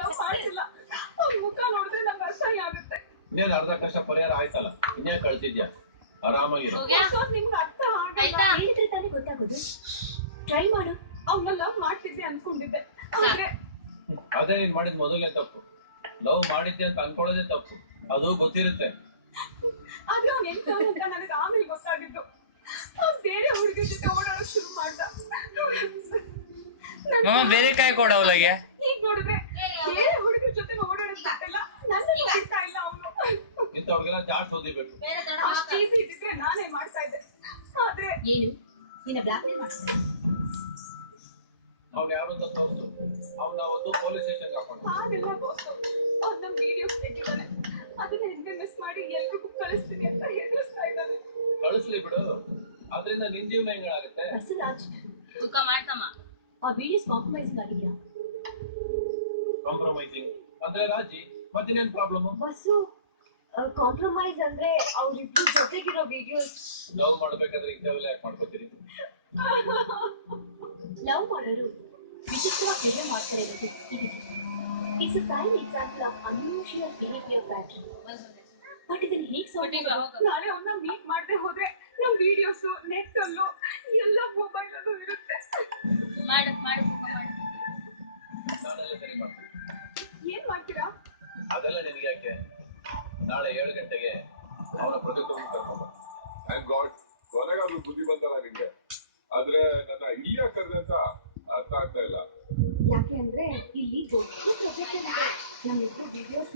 Love ಮಾಡ್ತಿಲ್ಲ. ಅವ್ರ ಮುಖ ನೋಡಿದ್ರೆ ನಂಗೆ ಅಸಹ್ಯ ಆಗುತ್ತೆ. ಇನ್ನೇನು ಅರ್ಧ ಕಷ್ಟ ಪರಿಹಾರ ಆಯ್ತಲ್ಲ, ಇನ್ನೇ ಕಳ್ತಿದ್ಯಾ, ಆರಾಮಾಗಿರು. ನಿಮ್ಗೆ ಅರ್ಥ ಆಗಲ್ಲ. ಹೇಳಿದ್ರೆ ತಾನೇ ಗೊತ್ತಾಗೋದು. ಟ್ರೈ ಮಾಡು. ಅವ್ನ ಲವ್ ಮಾಡ್ತಿದ್ದೆ ಅನ್ಕೊಂಡಿದ್ದೆ, ಆದ್ರೆ ಅದೇ ನೀನ್ ಮಾಡಿದ್ ಮೊದಲನೇ ತಪ್ಪು. ಲವ್ ಮಾಡಿದ್ದೆ ಅಂತ ಅನ್ಕೊಳ್ಳೋದೇ ತಪ್ಪು. ಅದು ಗೊತ್ತಿರುತ್ತೆ. ಆದ್ರೆ ಅವ್ನ ಎಂತವನು ಅಂತ ನನಗೆ ಆಮೇಲೆ ಗೊತ್ತಾಗಿದ್ದು. ಅವ್ನು ಬೇರೆ ಹುಡುಗಿ ಜೊತೆ ಓಡಾಡಕ್ ಶುರು ಮಾಡ್ದ. ಬೇರೆ ಕಾಯಿ ಕೊಡ ಅವಳಿಗೆ. ಈಗ ನೋಡಿದ್ರೆ ಬೇರೆ ಹುಡುಗಿ ಜೊತೆ ಓಡಾಡಕ್ ಬಿಟ್ಟಿಲ್ಲ, ನನ್ನನ್ನು ಬಿಡ್ತಾ ಇಲ್ಲ ಅವನು. ಇಂಥವ್ರಿಗೆಲ್ಲ ಚಾಟ್ಸ್ ಓದಿಬೇಕು. ಅಷ್ಟು ಈಸಿ ಇದ್ದಿದ್ರೆ ನಾನೇ ಮಾಡ್ತಾ ಇದ್ದೆ. ಆದ್ರೆ ಏನು ನಿನ್ನ ಬ್ಲಾಕ್ ಮೇಲ್ ಮಾಡ್ತಾನೆ. ಅವ್ನು ಯಾರು ಅಂತ ತೋರಿಸು. ಅವ್ನ ಒಂದು ಪೊಲೀಸ್ ಸ್ಟೇಷನ್ಗೆ ಹಾಕೊಂಡು. ಹಾಗೆಲ್ಲ ಗೋಸ್ತು ಅವ್ನು ನಮ್ಮ ವಿಡಿಯೋಸ್ ತೆಗಿತಾನೆ. ಅದನ್ನ ಹೆಂಗೆ ಮಿಸ್ ಮಾಡಿ ಎಲ್ರಿಗೂ ಕಳಿಸ್ತೀನಿ ಅಂತ ಹೆದರ್ಸ್ತಾ ಇದ್ದಾನೆ. ಕಳಿಸ್ಲಿ ಬಿಡು, ಅದರಿಂದ ನಿನ್ ಜೀವನ ಹೆಂಗಾಗುತ್ತೆ? ಬಸವರಾಜ್, ಸುಖ ಮಾಡ್ತಮ್ಮ. ಆ ವಿಡಿಯೋಸ್ ಕಾಂಪ್ರಮೈಸಿಂಗ್ ಆಗಿದ್ಯಾ? ಕಾಂಪ್ರಮೈಸಿಂಗ್ ಅಂದ್ರೆ ರಾಜಿ, ಮತ್ತಿನ್ನೇನ್ ಪ್ರಾಬ್ಲಮ್? ಬಸ್ಸು, ಕಾಂಪ್ರಮೈಸ್ ಅಂದ್ರೆ ಅವ್ರಿಬ್ರು ಜೊತೆಗಿರೋ ವಿಡಿಯೋಸ್. ಲವ್ ಮಾಡ್ಬೇಕಾದ್ರೆ ಇಂಥವೆಲ್ಲ ಯಾಕೆ ಮಾಡ್ಕೋತೀರಿ? ಲವ್ ಮಾಡೋರು ವಿಚಿತ್ರವಾಗಿ ಬಿಹೇವ್ ಮಾಡ್ತಾರೆ ಇರೋದು ಇದೆ. It's a prime example of unusual behaviour pattern. But ಇದನ್ನ ಹೇಗೆ ಸಾಲ್ವ್ ಮಾಡೋದು? ನಾಳೆ ಅವನ್ನ ಮೀಟ್ ಮಾಡದೆ ಹೋದ್ರೆ ನಮ್ ವಿಡಿಯೋಸ್ ನೆಟ್ ಅಲ್ಲೂ ಎಲ್ಲ ಮೊಬೈಲ್ ಅಲ್ಲೂ ಇರುತ್ತೆ. ಮಾಡು ಮಾಡು ಸುಖ ಮಾಡು. ನಾನೆಲ್ಲ ಸರಿ ಮಾಡ್ತೀನಿ. ಏನ್ ಮಾಡ್ತೀರಾ? ಅದೆಲ್ಲ ನಿನ್ಗೆ ಯಾಕೆ? ನಾಳೆ 7 ಗಂಟೆಗೆ ಅವನ ಪ್ರತಿಯೊಂದು ಕರ್ಕೊಂಡು. ಥ್ಯಾಂಕ್ ಗಾಡ್, ಕೊನೆಗಾದ್ರೂ ಬುದ್ಧಿ ಬಂತಲ್ಲ ನಿಮ್ಗೆ. ಆದ್ರೆ ನನ್ನ ಇಲ್ಲಿಯ ಕರೆದಂತ ಅರ್ಥ ಆಗ್ತಾ ಇಲ್ಲ. ಯಾಕೆ ಅಂದ್ರೆ ಇಲ್ಲಿ ದೊಡ್ಡ ಪ್ರೊಜೆಕ್ಟ್ ಇದೆ. ನಮ್ಮಿಬ್ರು ವಿಡಿಯೋಸ್